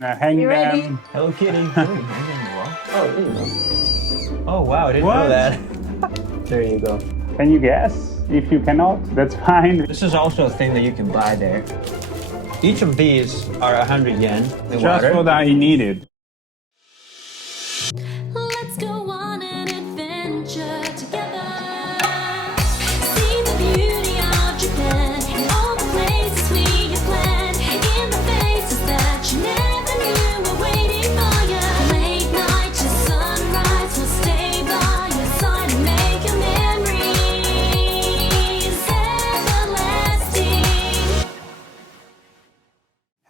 Hang You ready? them. Hello Kitty. Oh, hang on the wall. Oh, there you go. Oh wow, I didn't What? know that. There you go. Can you guess? If you cannot, that's fine. This is also a thing that you can buy there. Each of these are 100 yen in Just water. what I needed. Let's go on an adventure together. See the beauty of Japan, all the places we have planned, in the faces that you never knew were waiting for you. Late night to sunrise, we'll stay by your side and make your memories everlasting.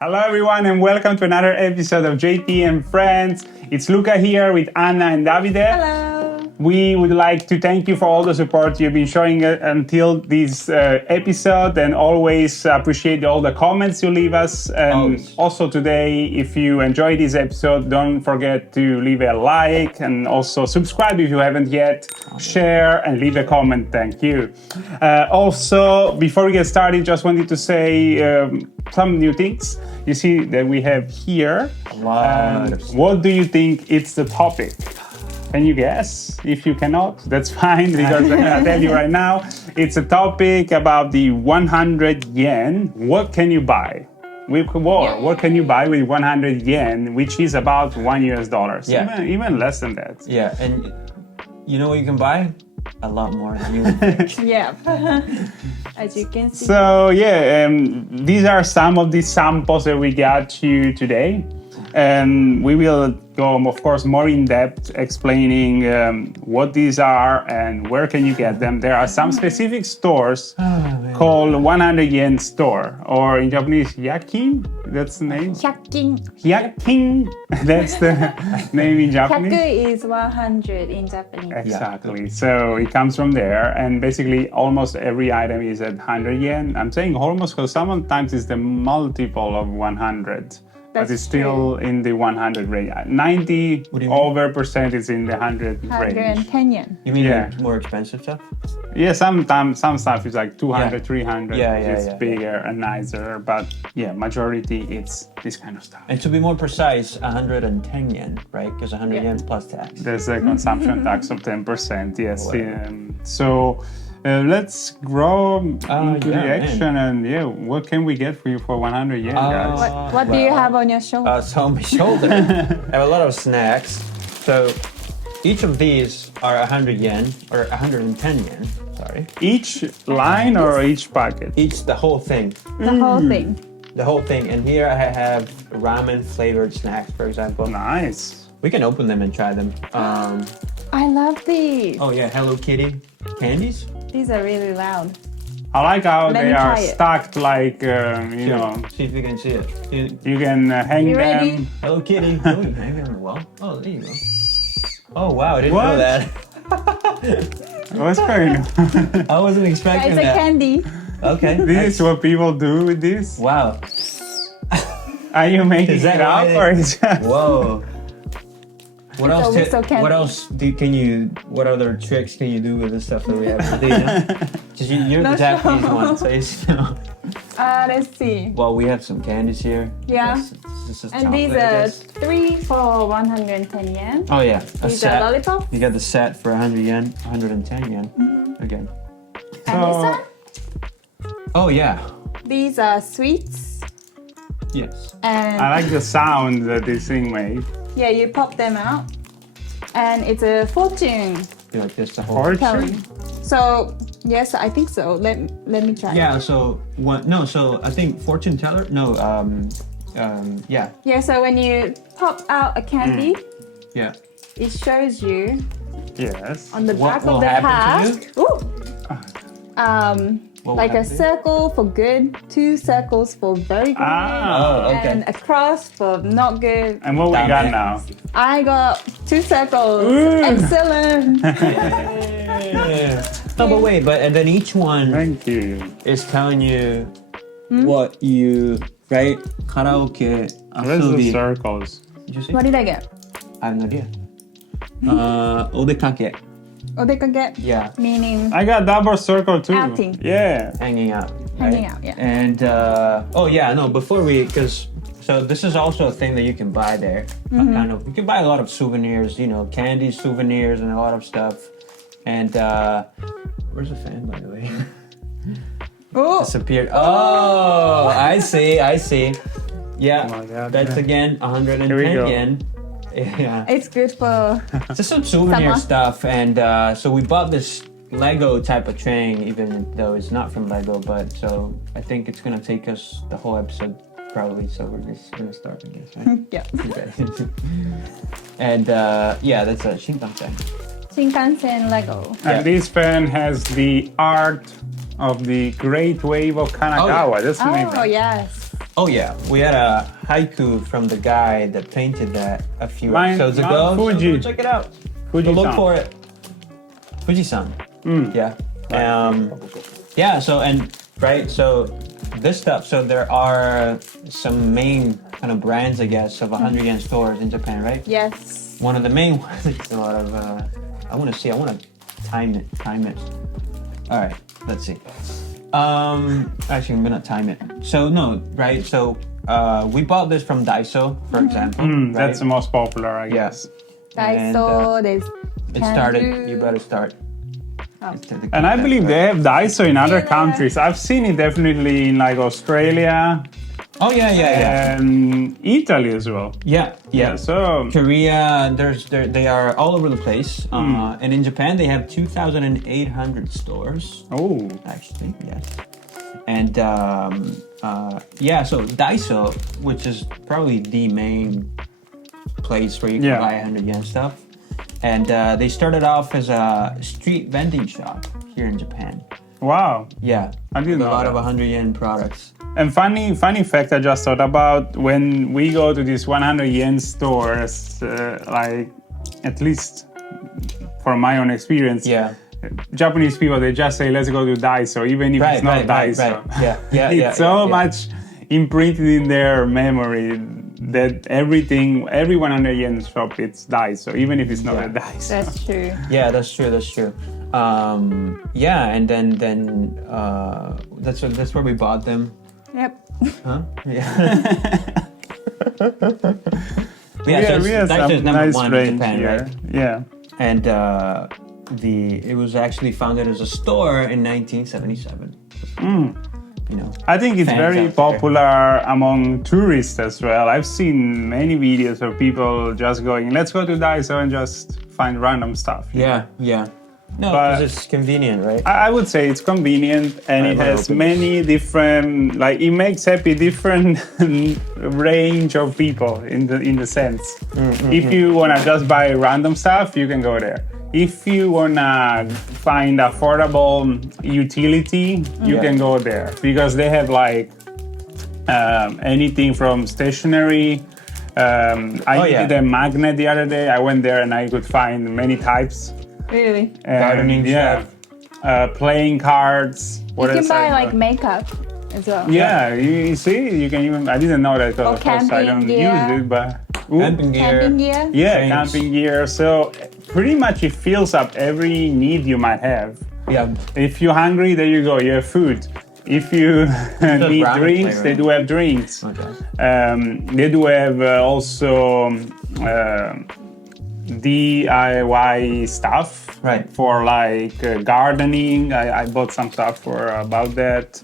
Hello, everyone, and welcome to another episode of JT and Friends. It's Luca here with Anna and Davide. Hello. We would like to thank you for all the support you've been showing until this episode, and always appreciate all the comments you leave us. And Always. also today, if you enjoyed this episode, don't forget to leave a like and also subscribe if you haven't yet. Share and leave a comment. Thank you. Also, before we get started, just wanted to say some new things. You see that we have here. A lot of stuff. What do you think it's the topic? Can you guess? If you cannot, that's fine, because I'm gonna tell you right now. It's a topic about the 100 yen. What can you buy? What can you buy with 100 yen, which is about $1 US? Yeah. Even less than that. Yeah, and you know what you can buy? A lot more than you would think. Yeah. As you can see. So yeah, these are some of the samples that we got you today. And we will go, of course, more in depth explaining what these are and where can you get them. There are some specific stores called 100 yen store, or in Japanese, yakin. That's the name. 100kin. Yakin. That's the name in Japanese. 100 is 100 in Japanese. Exactly. So it comes from there, and basically almost every item is at 100 yen. I'm saying almost because sometimes it's the multiple of 100. But That's it's still in the 100 range. 90 do you mean? over percent is in the 100 range. 110 yen. You mean Yeah. more expensive stuff? Yeah, sometimes some stuff is like 200, Yeah. 300. Yeah, it's yeah. bigger and nicer. But yeah, majority it's this kind of stuff. And to be more precise, 110 yen, right? Because 100 Yeah. yen plus tax. There's a consumption tax of 10%. Yes. Wow. So let's grow into the yeah, action. And yeah, what can we get for you for 100 yen, guys? What do you have on your shoulder? So on my shoulder, I have a lot of snacks. So each of these are 100 yen, or 110 yen, sorry. Each line or each packet? Each, the whole thing. The whole thing. The whole thing. And here I have ramen flavored snacks, for example. Nice. We can open them and try them. I love these. Oh yeah, Hello Kitty candies. These are really loud. I like how Let they me are try it. stacked like, you know, See if you can see it. you can hang You them. ready? Hello Kitty. Oh, hang on the wall. Oh, there you go. Oh wow, I didn't What? know that. What's going on? I wasn't expecting It's a that. candy. Okay. This is what people do with this? Wow. Are you making Is that it up why or is that... Whoa. What It's else? a whistle candy. What else can you? What other tricks can you do with the stuff that we have today? Because you're the Not Japanese sure. one, so you know. Let's see. Well, we have some candies here. Yeah. This is And chocolate, these I are guess. 3 for 110 yen. Oh yeah, a These set. are lollipops. You got the set for 100 yen, 110 yen. Again. And this So- one, Oh yeah. these are sweets. Yes. And I like the sound that this thing made. yeah, you pop them out. And it's a fortune You like this the whole. Fortune? telling. So, yes, I think so. Let me try. Yeah. So one. No. So I think fortune teller. No. Yeah. Yeah, so when you pop out a candy, Yeah. it shows you Yes. on the What back will of the happen past. Ooh. What will Like a happen? circle for good, 2 circles for very good, Ah. Oh, okay. and a cross for not good. And what we Damn got it. now? I got 2 circles. Ooh. Excellent. Yeah. No, but wait. But and then each one Thank you. is telling you what you right karaoke Where's the asobi. circles? Did you see? What did I get? I have no idea. Odekake. Odekage, Yeah. meaning I got double circle too. Outing. Yeah. Hanging out. hanging right? out, yeah. And oh yeah, no. Before we, because So this is also a thing that you can buy there. Kind of, you can buy a lot of souvenirs, you know, candy souvenirs and a lot of stuff. And where's the fan, by the way? Oh, Disappeared. Oh, I see. Yeah, Oh my God. that's again 110 Here we go. yen. Yeah, it's good for just some souvenir Summer. stuff. And so we bought this Lego type of train, even though it's not from Lego. But so I think it's gonna take us the whole episode probably. So we're just gonna start with this, right? yeah. Okay. And yeah, that's a Shinkansen. Shinkansen Lego. And this fan has the art of the Great Wave of Kanagawa. That's the name. Oh yes. Oh yeah, we had a haiku from the guy that painted that a few episodes ago. Mount Fuji. So check it out. Fuji-san. Look for it. Fuji-san. Yeah. Yeah. So so this stuff. So there are some main kind of brands, I guess, of 100 yen stores in Japan, right? Yes. One of the main ones. It's a lot of. I want to time it. All right. Let's see. Actually, I'm gonna time it. So no, right? So we bought this from DAISO, for example. Right? That's the most popular, I guess. And, Daiso, there's it started. Kandu. You better start. Oh. And I believe they have DAISO in other Yeah. countries. I've seen it definitely in like Australia Oh yeah. and Italy as well. Yeah. So Korea, they are all over the place. And in Japan, they have 2,800 stores. oh, Actually, yes. And yeah, so Daiso, which is probably the main place where you can Yeah. buy 100 yen stuff. And they started off as a street vending shop here in Japan. wow. Yeah, I didn't with a know lot that. of 100 yen products. And funny fact I just thought about, when we go to these 100 yen stores, like at least from my own experience, Yeah. Japanese people, they just say, let's go to Daiso, even if it's not Daiso. Right. Yeah. It's so much imprinted in their memory that every 100 yen shop, it's Daiso, even if it's not a Daiso. That's true. Yeah, that's true. Yeah, and then that's where we bought them. Yep. Huh? Yeah. Yeah, so we have Daiso is some number nice one in range Japan, here. right? Yeah. And it was actually founded as a store in 1977. You know. I think it's Fans very out there. popular among tourists as well. I've seen many videos of people just going, let's go to Daiso and just find random stuff. Yeah. No, But- because it's convenient, right? I would say it's convenient and it very has open. many different, like it makes happy different range of people in the sense. If you wanna just buy random stuff, you can go there. If you wanna find affordable utility, you Yeah. can go there because they have like anything from stationery. I yeah. needed a magnet the other day. I went there and I could find many types. Really. And, Gardening playing cards. You What can else buy I- like makeup as well. Yeah, you see, you can even. I didn't know that because Or of course I camping don't gear. use it, but Ooh. Camping gear. Camping gear. yeah, Thanks. camping gear. So pretty much it fills up every need you might have. Yeah. If you're hungry, there you go. You have food. If you need ramen drinks, flavor. they do have drinks. Okay. They do have also DIY stuff. Right. For like gardening. I bought some stuff for about that.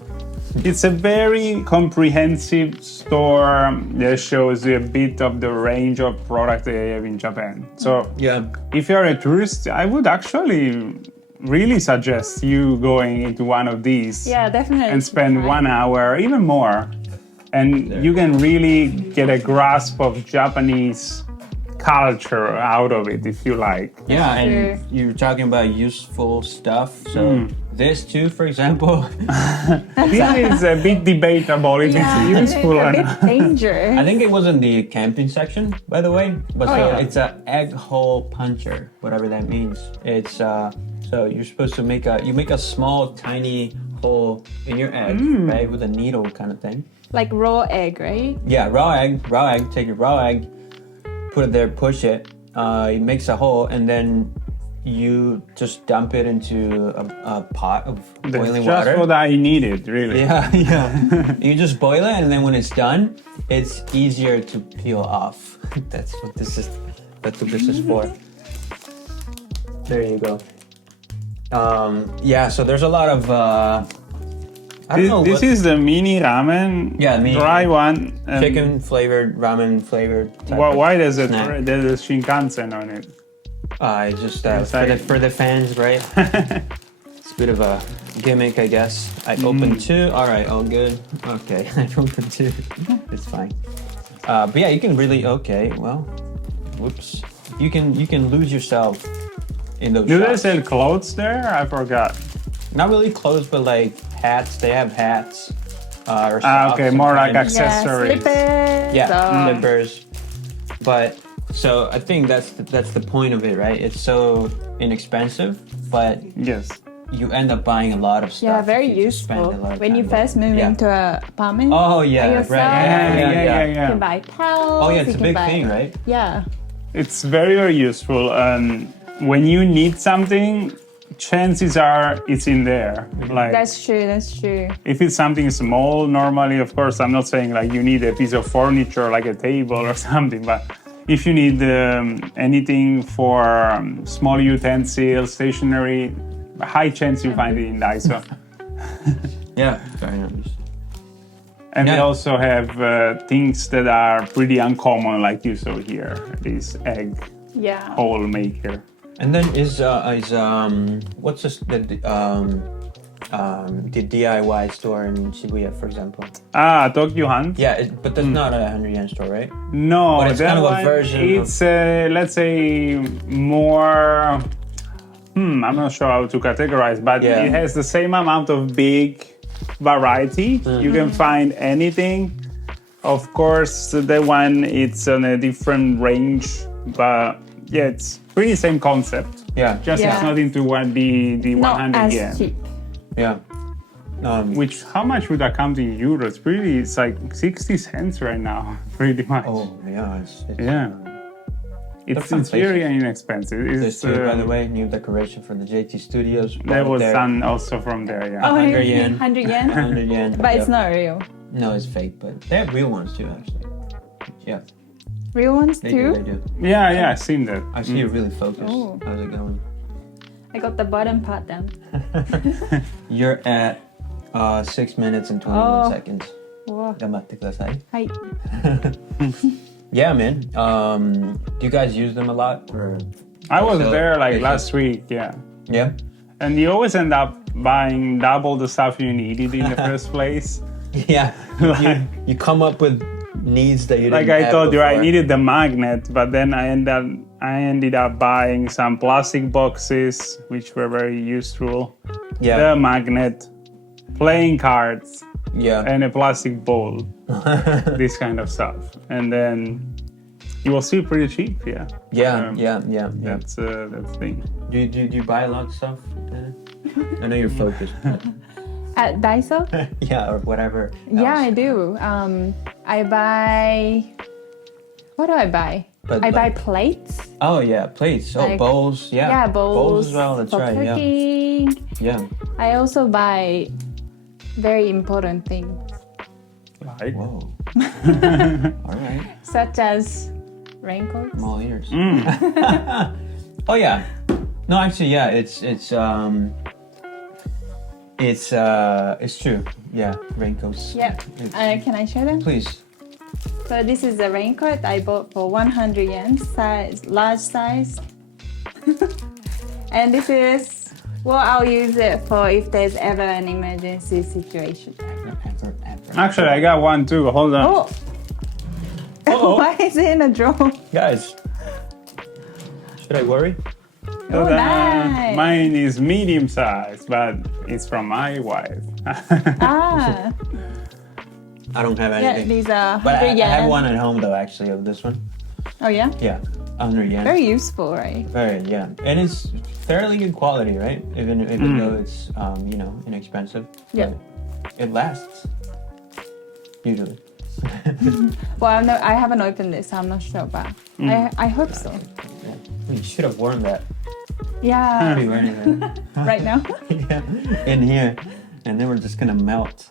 It's a very comprehensive store that shows you a bit of the range of products they have in Japan. So Yeah. if you're a tourist, I would actually really suggest you going into one of these Yeah, definitely. and spend Right. 1 hour, even more. And you can really get a grasp of Japanese culture out of it if you like. Yeah, and Sure. you're talking about useful stuff. So this too, for example, This is a bit debatable if Yeah, it's useful or a bit not. dangerous. I think it was in the camping section, by the way. But so yeah. it's an egg hole puncher, whatever that means. It's so you're supposed to make a small tiny hole in your egg, right, with a needle kind of thing. Like raw egg, right? Yeah, raw egg. Take your raw egg, put it there, push it. It makes a hole, and then you just dump it into a pot of That's boiling just water. what I needed, really. Yeah, yeah. You just boil it, and then when it's done, it's easier to peel off. That's what this is. That's what this is for. There you go. Yeah. So there's a lot of. I don't know. This is the mini ramen. Yeah, mini dry one. chicken flavored, ramen flavored. Why does it? snack. There's a Shinkansen on it. It's just like- for the fans, right? It's a bit of a gimmick, I guess. I opened two. All right, all good. Okay, I opened two. It's fine. But yeah, you can really. Okay, well, whoops. You can lose yourself in those. Do they shops. sell clothes there? I forgot. Not really clothes, but like hats. They have hats. Or socks Okay, more like sometimes. Yeah, accessories. slippers. Yeah, slippers. But so I think that's the point of it, right? It's so inexpensive, but Yes. you end up buying a lot of stuff. Yeah, very if you just spend useful. a lot of When you time first with it. move Yeah. into an apartment. Oh yeah, by right. yourself, Yeah. You can buy towels. Oh yeah, it's you a can big buy- thing, right? Yeah. It's very, very useful. When you need something, chances are it's in there. Like That's true. That's true. if it's something small, normally, of course, I'm not saying like you need a piece of furniture, like a table or something, but if you need anything for small utensils, stationery, high chance you find it in DAISO. Yeah, very nice. And they Yeah. also have things that are pretty uncommon, like you saw here, this egg Yeah. hole maker. And then what's this, the DIY store in Shibuya, for example? Tokyo Hunt? Yeah, but that's not a 100 yen store, right? No, But it's that kind of a one, version of- It's, let's say, more. I'm not sure how to categorize, but Yeah. it has the same amount of big variety. You can find anything. Of course, the one it's on a different range, but yeah, it's pretty same concept. Yeah, Just Yeah. it's not into the Not 100 as yen. cheap. yeah. Which how much would that come in euros? Pretty, it's like 60 cents right now, pretty much. Oh yeah, it's Yeah. It's some very places. inexpensive. This It's, too, by the way, new decoration for the JT Studios. that right was there. done also from there, yeah. Oh, 100 yen. 100 yen. 100 yen. But it's yeah. not real. No, it's fake, but they have real ones too, actually. Yeah, Real ones they too? do. They do. Yeah, I've seen that. I see you're really focused. Oh. How's it going? I got the bottom part down. You're at 6 minutes and 21 Oh. seconds. Whoa. 頑張ってください. Hi. Yeah, man. Do you guys use them a lot? Or I was So, there like it's last week, yeah. yeah. And you always end up buying double the stuff you needed in the first place. Yeah. you come up with needs that you Like didn't I have told you, I before. needed the magnet, but then I ended up buying some plastic boxes, which were very useful. Yeah. The magnet, playing cards, Yeah. and a plastic bowl. This kind of stuff. And then it was still pretty cheap, yeah. Yeah. Um, Yeah. That's the thing. Do you buy a lot of stuff? I know you're focused. But At DAISO? yeah, or whatever. Yeah, I else. do. I buy. What do I buy? But I buy like- plates. Oh yeah, plates. Oh, Like- bowls. Yeah. Yeah, bowls as well. That's for right. cooking. Yeah. I also buy very important things, Like, Whoa. All right. such as raincoats. I'm all ears. Mm. Oh yeah. No, actually, yeah. It's true. Yeah, raincoats. Yeah. Can I show them? Please. So this is a raincoat I bought for 100 yen, size, large size. And this is what I'll use it for if there's ever an emergency situation. Ever. actually, I got one too. Hold on. Oh! Uh-oh. Why is it in a drawer? Guys, should I worry? Oh, Ta-da! nice. Mine is medium size, but it's from my wife. Ah, I don't have yeah, anything. these are But 100 I yen. have one at home though, actually, of this one. Oh yeah, Yeah, 100 yen. very useful, right? Very, yeah. And it's fairly good quality, right? Even though it's, inexpensive. Yeah. But it lasts. Usually. Well, no, I haven't opened this, so I'm not sure, but I hope so. Yeah. You should have worn that. Yeah, Be wearing that. right now. Yeah, in here, and then we're just gonna melt.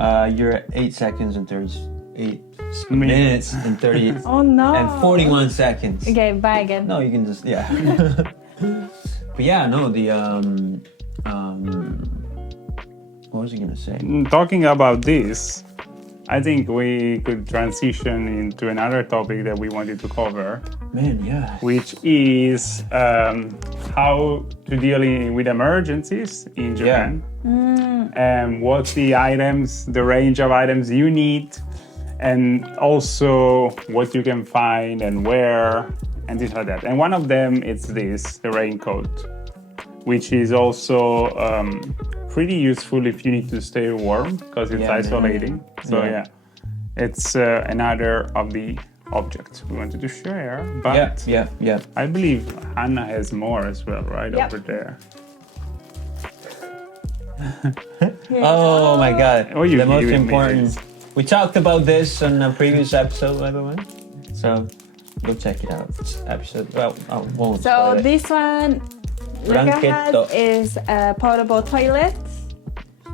You're at 8 seconds and 38 minutes and 30 Oh no. and 41 seconds. Okay, bye again. No, you can just But yeah, no, the what was I gonna say? Talking about this, I think we could transition into another topic that we wanted to cover, Man, yeah. which is how to deal with emergencies in Japan, and what the items, the range of items you need, and also what you can find and where, and things like that. And one of them is this, the raincoat, which is also pretty useful if you need to stay warm because it's Yeah, man. isolating. So Yeah. yeah, it's another of the objects we wanted to share. But Yeah. I believe Hannah has more as well, right? Yep. Over there. Oh my God. Oh, you the most giving me important. this. We talked about this on a previous episode, by the way. So go check it out. It's episode. Well, I won't. So spoil it. this one, Luca has Blanketto. is a portable toilet.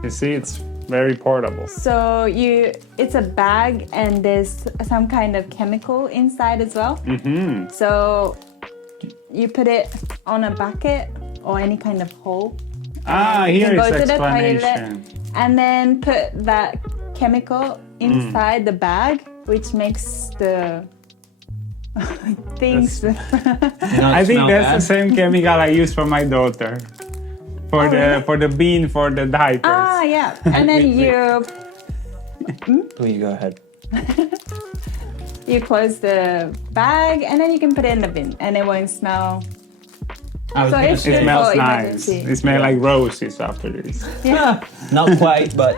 You see, it's very portable. So it's a bag and there's some kind of chemical inside as well. Mm-hmm. So you put it on a bucket or any kind of hole. Ah, You here can is go to the toilet explanation. and then put that chemical inside the bag, which makes the things. You know, I think smell that's bad? the same chemical I use for my daughter. For the bean for the diapers. Ah, yeah. And then Please go ahead. you close the bag and then you can put it in the bin and it won't smell. I was So gonna it's It say, good. smells for nice. emergency. It smells like roses after this. not quite, but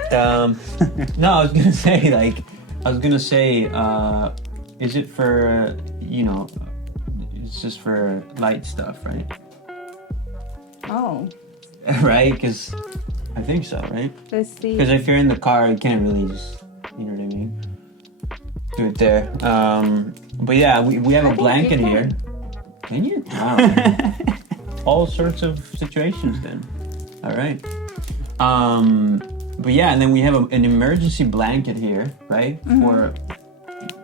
no, I was gonna say, is it for it's just for light stuff, right? Oh, Right? Because I think so, right? let's see. Because if you're in the car, you can't really just, you know what I mean? Do it there. But yeah, we have a think blanket you here. Can you? Wow. All sorts of situations then. All right. But yeah, and then we have an emergency blanket here, right? For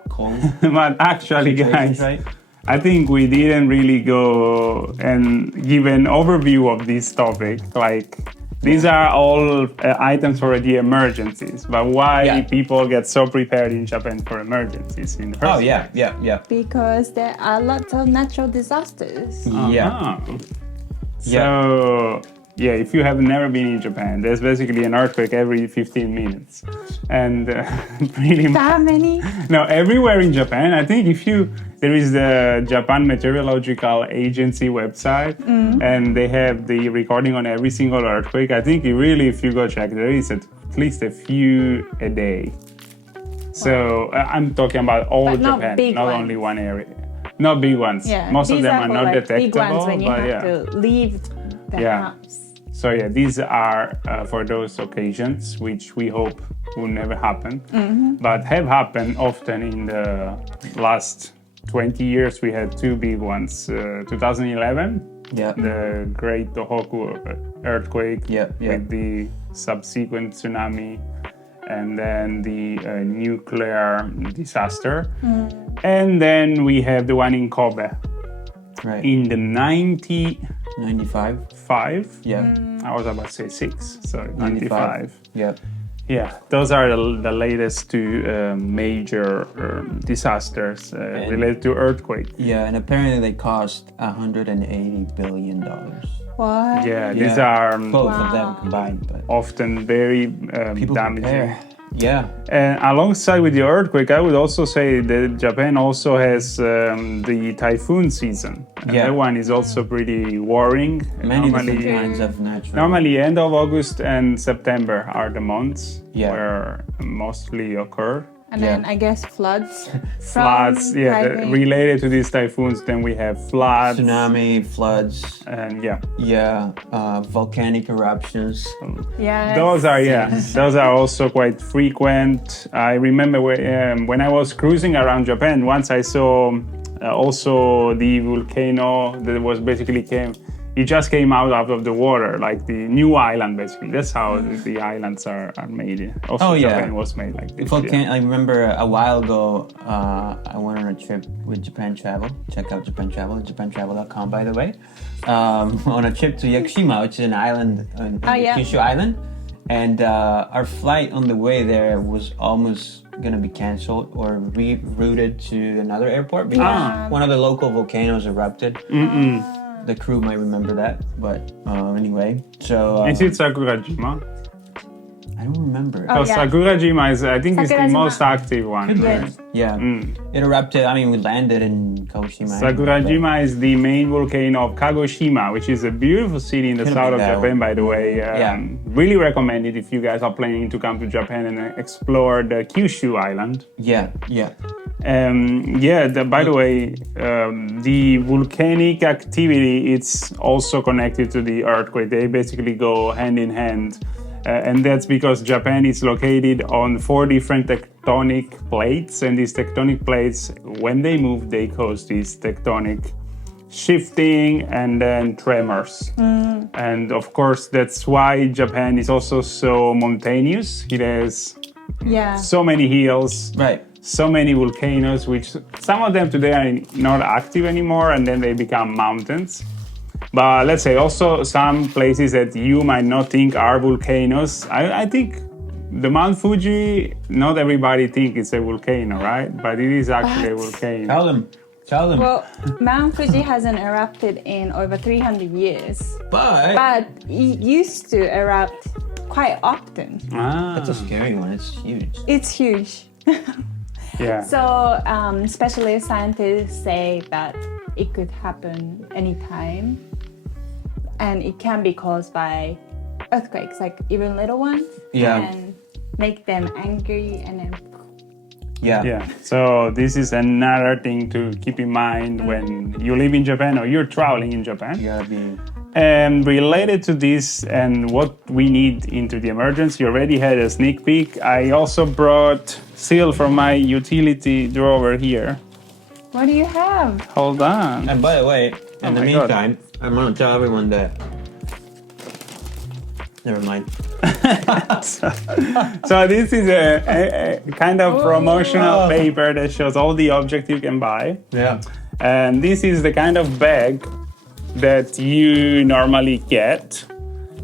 cold But actually, situations, guys, right? I think we didn't really go and give an overview of this topic. Like, these are all items for the emergencies. But why Yeah. people get so prepared in Japan for emergencies in the first Oh yeah, yeah. Because there are lots of natural disasters. Yeah. Ah. So, yeah, if you have never been in Japan, there's basically an earthquake every 15 minutes. And pretty much. That many? No, everywhere in Japan. I think there is the Japan Meteorological Agency website, and they have the recording on every single earthquake. I think if you go check, there is at least a few a day. So I'm talking about all But not Japan, big not ones. only one area. Not big ones. Yeah. Most of these them are are for, not like, detectable. big ones when you but have yeah. to leave the Yeah. house. So yeah, these are for those occasions which we hope will never happen, but have happened often in the last 20 years. We had two big ones. 2011, Yeah. the Great Tohoku earthquake Yeah, yeah. with the subsequent tsunami, and then the nuclear disaster. And then we have the one in Kobe Right. in the 95. 95. Yeah. I was about to say 6, so 95. Yeah. Yeah, those are the latest two major disasters related to earthquake. Yeah, and apparently they cost $180 billion. What? Yeah, these are Both of them combined, but often very people damaging. prepare. Yeah. And alongside with the earthquake, I would also say that Japan also has the typhoon season. And Yeah. that one is also pretty worrying. Many Normally, different kinds of natural. Normally, end of August and September are the months Yeah. where mostly occur. And Yeah. then I guess floods. Floods, Typhoon. related to these typhoons, then we have floods. Tsunami, floods, And volcanic eruptions. Yes. those are also quite frequent. I remember when I was cruising around Japan, once I saw also the volcano that was basically came it just came out of the water, like the new island, basically. That's how the islands are made. Also, Oh, yeah. Japan was made like this. I remember a while ago, I went on a trip with Japan Travel. Check out Japan Travel, japantravel.com, by the way. On a trip to Yakushima, which is an island, Kyushu Island. And our flight on the way there was almost going to be canceled or rerouted to another airport because one of the local volcanoes erupted. The crew might remember that, but anyway. So Is it Sakurajima? I don't remember. Oh, yeah. Sakurajima is, I think, is the Sakurajima. most active one. Yes. Yeah, it erupted. I mean, we landed in Kagoshima. Sakurajima is the main volcano of Kagoshima, which is a beautiful city in the Could've south been of that Japan, one. by the way. Really recommend it if you guys are planning to come to Japan and explore the Kyushu island. Yeah. By the way, the volcanic activity, it's also connected to the earthquake. They basically go hand in hand. And that's because Japan is located on 4 different tectonic plates. And these tectonic plates, when they move, they cause these tectonic shifting and then tremors. And of course, that's why Japan is also so mountainous. It has so many hills. Right. So many volcanoes, which some of them today are not active anymore, and then they become mountains. But let's say also some places that you might not think are volcanoes. I think the Mount Fuji, not everybody think it's a volcano, right? But it is actually a volcano. Tell them. Well, Mount Fuji hasn't erupted in over 300 years, but it used to erupt quite often. That's a scary one. It's huge. It's huge. Yeah. So specialist scientists say that it could happen anytime, and it can be caused by earthquakes, like even little ones, and make them angry, and then Yeah. So this is another thing to keep in mind when you live in Japan or you're traveling in Japan. You gotta be. And related to this and what we need into the emergency, you already had a sneak peek. I also brought seal from my utility drawer here. what do you have? Hold on. And by the way, in the my God. meantime, I'm gonna tell everyone that. Never mind. So this is a kind of promotional paper that shows all the objects you can buy. Yeah. And this is the kind of bag that you normally get.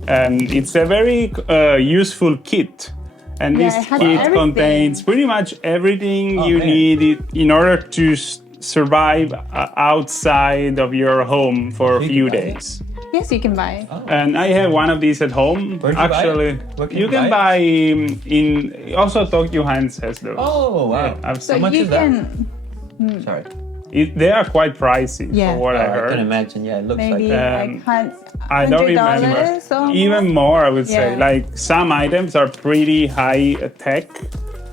And it's a very useful kit. And Yeah, this it has kit everything. contains pretty much everything you man. need in order to survive outside of your home for a You few can buy it? days. Yes, you can buy. And I have one of these at home. Where do you buy Actually, it? Where can you you can buy buy in also Tokyo Hands has those. Oh wow. I've So seen- much you is that? can Sorry. they are quite pricey Yeah. for what I I can heard. imagine. Yeah, it looks maybe like. I don't remember. $100 or Even more, I would say. Yeah. Like some items are pretty high tech,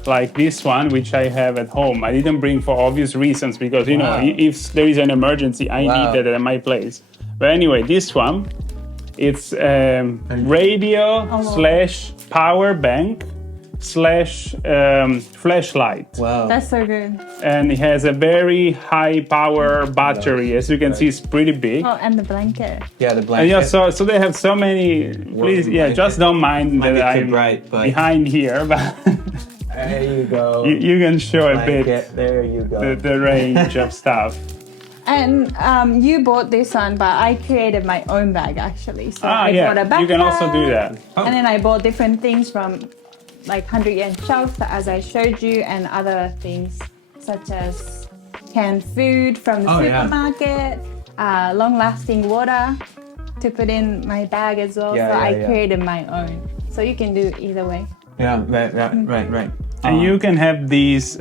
like this one, which I have at home. I didn't bring for obvious reasons because you know Wow. if there is an emergency, I need that at my place. But anyway, this one, it's radio / power bank / flashlight. Wow. That's so good. And it has a very high power battery. As you can see, it's pretty big. Oh, and the blanket. Yeah, the And blanket. yeah, so they have so many. Please, yeah, might just be- don't mind might that be too I'm bright, but- behind here, but There you go. you can show a bit Blanket. There you go. the range of stuff. And you bought this one, but I created my own bag actually. So I bought a backpack. You can also do that. And then I bought different things from like 100 yen shelf, as I showed you, and other things such as canned food from the supermarket, long-lasting water to put in my bag as well. Yeah, so yeah, I yeah. created my own. So you can do either way. Yeah, right. And you can have these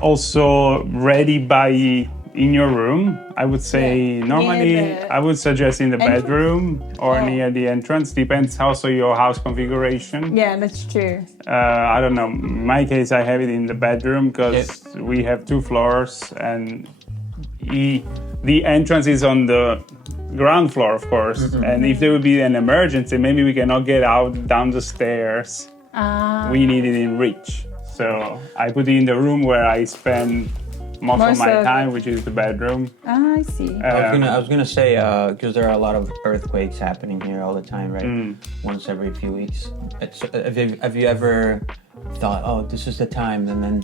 also ready by in your room. I would say normally Near the I would suggest in the entrance? bedroom or Oh. near the entrance. Depends also your house configuration. Yeah, that's true. I don't know. In my case, I have it in the bedroom because we have 2 floors and the entrance is on the ground floor, of course. And if there would be an emergency, maybe we cannot get out down the stairs. We need it in reach. So I put it in the room where I spend most of Most my of time, which is the bedroom. I see. I was gonna say because there are a lot of earthquakes happening here all the time, right? Once every few weeks. Have you ever thought, oh, this is the time, and then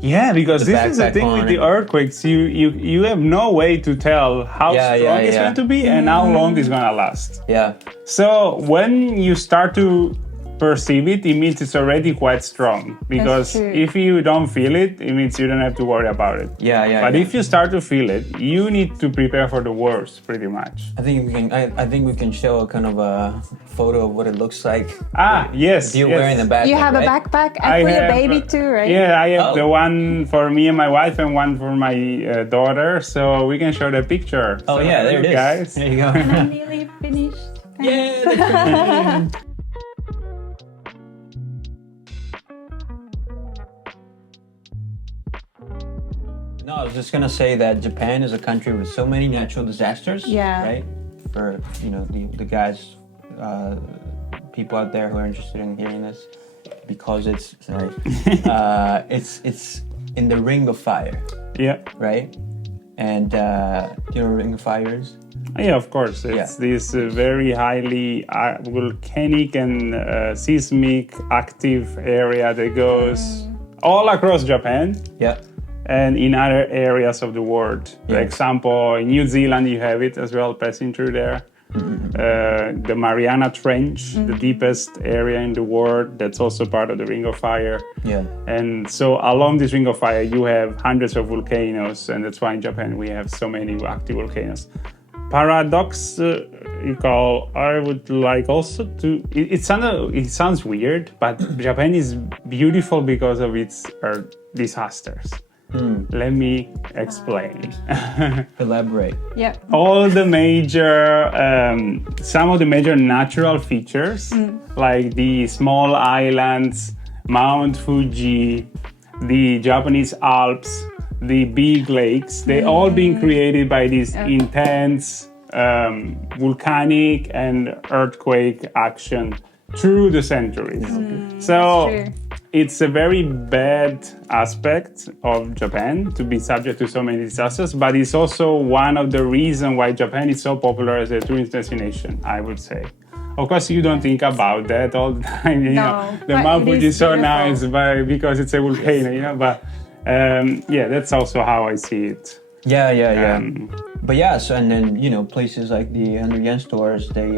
Yeah, because The this is the backpack thing on with the and- earthquakes. You have no way to tell how Yeah, strong yeah, it's yeah. going to be and how long it's going to last. yeah, So when you start to perceive it, it means it's already quite strong. Because true. if you don't feel it, it means you don't have to worry about it. yeah. But yeah. if you start to feel it, you need to prepare for the worst, pretty much. I think we can. I think we can show a kind of a photo of what it looks like. Yes. You yes. wearing the backpack. You have a right? backpack I and for your have, baby too, right? Yeah, I have Oh. the one for me and my wife and one for my daughter. So we can show the picture. Oh So yeah, there it look, is. guys. There you go. I'm nearly finished. Yeah, that's right. No, I was just gonna say that Japan is a country with so many natural disasters. Yeah. Right. For the guys, people out there who are interested in hearing this, because it's it's in the Ring of Fire, Yeah. right? And do you know what Ring of Fire is? Yeah, of course. It's this very highly volcanic and seismic active area that goes all across Japan Yeah. and in other areas of the world. For Yeah. example, in New Zealand, you have it as well, passing through there. The Mariana Trench, the deepest area in the world, that's also part of the Ring of Fire. Yeah. And so along this Ring of Fire, you have hundreds of volcanoes, and that's why in Japan we have so many active volcanoes. Paradoxical, I would like also to. It sounds weird, but Japan is beautiful because of its disasters. Let me explain. Elaborate. Yep. All the major, some of the major natural features, like the small islands, Mount Fuji, the Japanese Alps, the big lakes, they all been created by this intense volcanic and earthquake action through the centuries. So true. it's a very bad aspect of Japan to be subject to so many disasters, but it's also one of the reasons why Japan is so popular as a tourist destination, I would say. Of course, you don't think about that all the time. You know, the but Mount it Fuji is is so beautiful. nice because it's a volcano, But yeah, that's also how I see it. Yeah. But yeah, so and then places like the 100 yen stores, they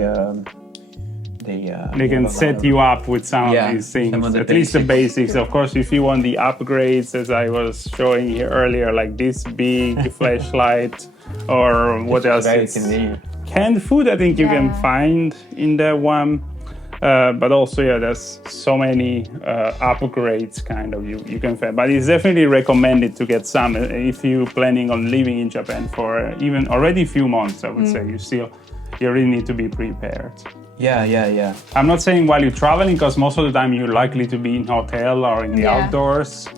They can set you up with some Yeah, of these things, some of the at least the basics. basics. Of course, if you want the upgrades, as I was showing here earlier, like this big flashlight or what else? very It's convenient. canned food, I think you can Yeah. find in that one. But also, there's so many upgrades kind of you can find. But it's definitely recommended to get some if you're planning on living in Japan for even already a few months, I would say. You really need to be prepared. Yeah. I'm not saying while you're traveling, because most of the time you're likely to be in hotel or in the Yeah. outdoors.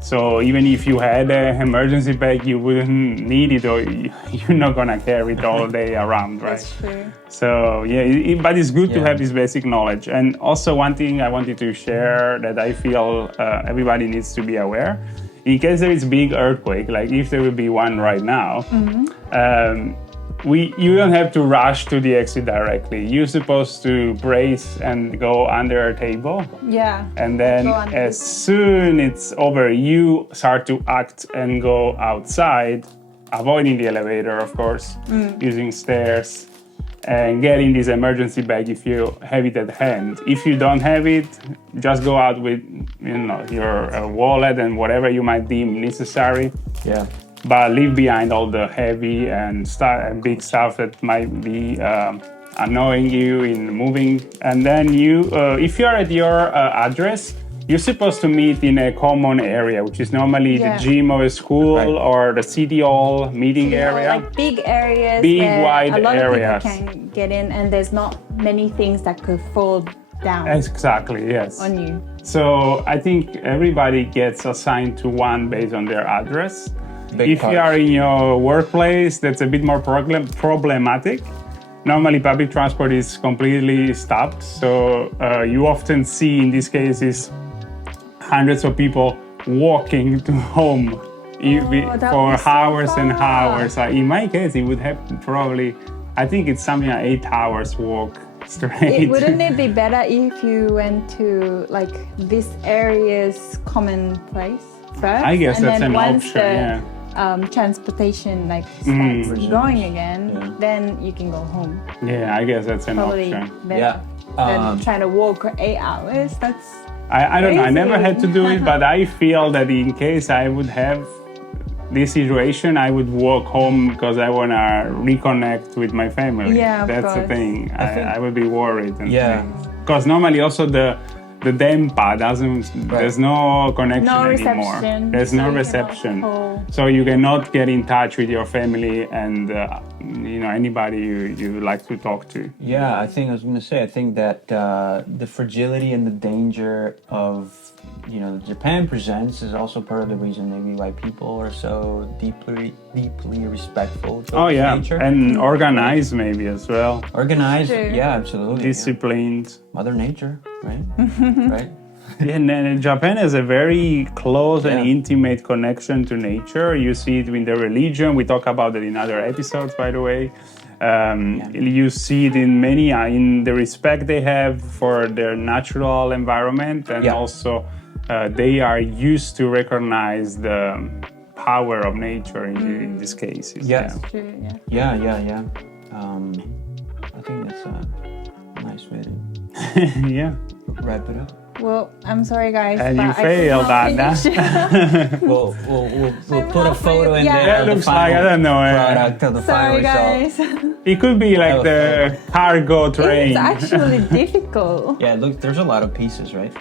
So even if you had an emergency bag, you wouldn't need it, or you're not gonna carry it all day around, right? That's true. So yeah, but it's good to Yeah. have this basic knowledge. And also one thing I wanted to share that I feel everybody needs to be aware, in case there is big earthquake, like if there will be one right now, you don't have to rush to the exit directly. You're supposed to brace and go under a table. Yeah. And then Go under as soon it's over, you start to act and go outside, avoiding the elevator, of course, using stairs, and getting this emergency bag if you have it at hand. If you don't have it, just go out with your wallet and whatever you might deem necessary. Yeah. But leave behind all the heavy and big stuff that might be annoying you in moving. And then if you are at your address, you're supposed to meet in a common area, which is normally Yeah. the gym of a school Right. or the city hall meeting area. Like big areas. Big, where wide a lot areas. of people can get in, and there's not many things that could fall down Exactly, yes. on you. So I think everybody gets assigned to one based on their address. Big If you parts. are in your workplace, that's a bit more problematic. Normally, public transport is completely stopped. So you often see in these cases hundreds of people walking to home that for would be so hours and far. hours. In my case, it would have probably, I think it's something like 8 hours walk straight. Wouldn't it be better if you went to like this area's common place first? I guess and that's then an once option, the yeah. transportation like starts going again, Yeah. then you can go home. Yeah, I guess that's an Probably option. better Yeah. than trying to walk 8 hours. That's I don't know, I never had to do it, Crazy. but I feel that in case I would have this situation, I would walk home because I want to reconnect with my family. Yeah, of that's the course. thing. think- I would be worried. Yeah. Because normally also the Dempa doesn't, there's no connection No anymore. reception, There's so no you cannot reception. call. So you cannot get in touch with your family and anybody you like to talk to. Yeah, I think that the fragility and the danger of Japan presents is also part of the reason maybe why people are so deeply respectful to Oh yeah, nature. and organized maybe as well. Organized, True. yeah, absolutely. yeah. Disciplined. Mother Nature, right? Right. And then Japan has a very close and Yeah. intimate connection to nature. You see it in the religion. We talk about it in other episodes, by the way. You see it in in the respect they have for their natural environment, and Yeah. also they are used to recognize the power of nature in these cases. Yeah. true, yeah. Yeah. I think that's a nice way to Yeah. wrap it up. Well, I'm sorry guys, And but you I could failed not on that. finish. We'll put a photo in Yeah. there. That of the looks like, I final don't know. product of the Sorry final result. guys. It could be like Oh, the cargo train. It's actually difficult. Yeah, look, there's a lot of pieces, right?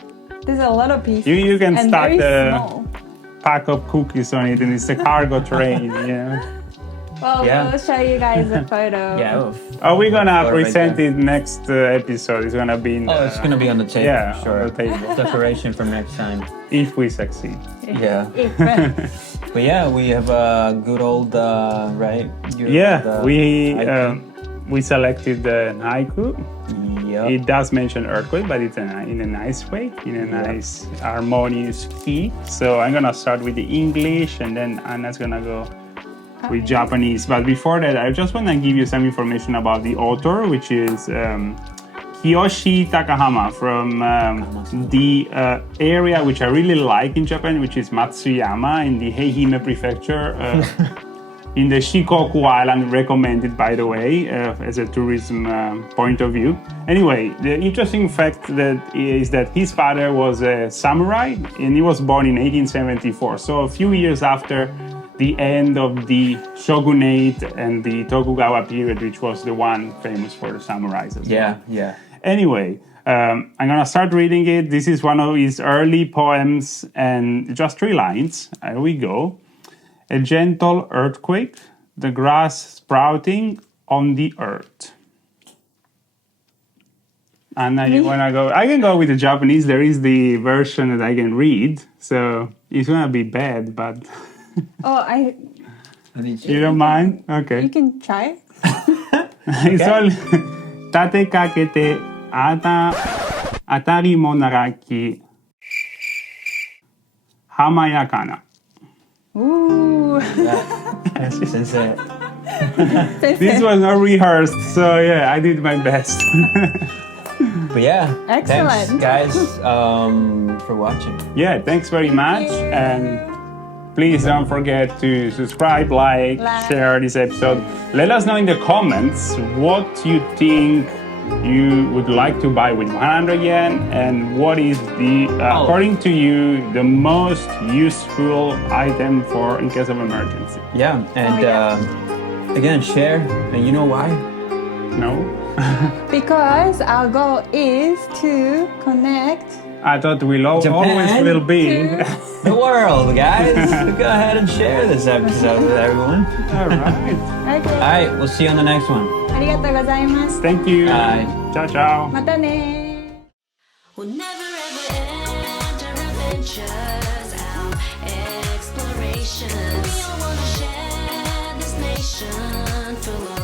There's a lot of pieces. You can and start very the small. pack of cookies on it, and it's the cargo train. Well, Yeah. we'll show you guys a photo. Yeah. Are we gonna Photo right present there. it next episode? It's gonna be in the, Oh, it's gonna be on the table. yeah, sure. on the table. Decoration for next time. if we succeed. Yeah. If, But yeah, we have a good old right. Good Yeah, old, we selected the haiku. Yep. It does mention earthquake, but it's in a nice way, in a nice harmonious key. So I'm gonna start with the English, and then Anna's gonna go with Japanese. But before that, I just want to give you some information about the author, which is Kyoshi Takahama from the area which I really like in Japan, which is Matsuyama in the Ehime prefecture. In the Shikoku Island, recommended by the way, as a tourism point of view. Anyway, the interesting fact is that his father was a samurai, and he was born in 1874. So a few years after the end of the shogunate and the Tokugawa period, which was the one famous for the samurais as well. Yeah. Anyway, I'm gonna start reading it. This is one of his early poems, and just 3 lines. Here we go. A gentle earthquake, the grass sprouting on the earth. Anna, you wanna go? I can go with the Japanese. There is the version that I can read, so it's gonna be bad, but you don't mind? you Okay. can try. It's all 立てかけて当たりもならき華やかな。 Ooh. Sensei. This was not rehearsed, so yeah, I did my best. But yeah, thanks Excellent. guys for watching. Yeah, thanks very much, and please don't forget to subscribe, like, share this episode. Let us know in the comments what you think you would like to buy with 100 yen, and what is the, according to you, the most useful item for in case of emergency. Yeah, and again, share, and you know why? No? Because our goal is to connect I thought we'll Japan always will be. The world, guys. Go ahead and share this episode with everyone. All right. Okay. All right, we'll see you on the next one. ありがとうございます。 Thank you. Bye. Ciao, ciao. またね。 We'll never ever end our adventures, our exploration. We all wanna share this nation full of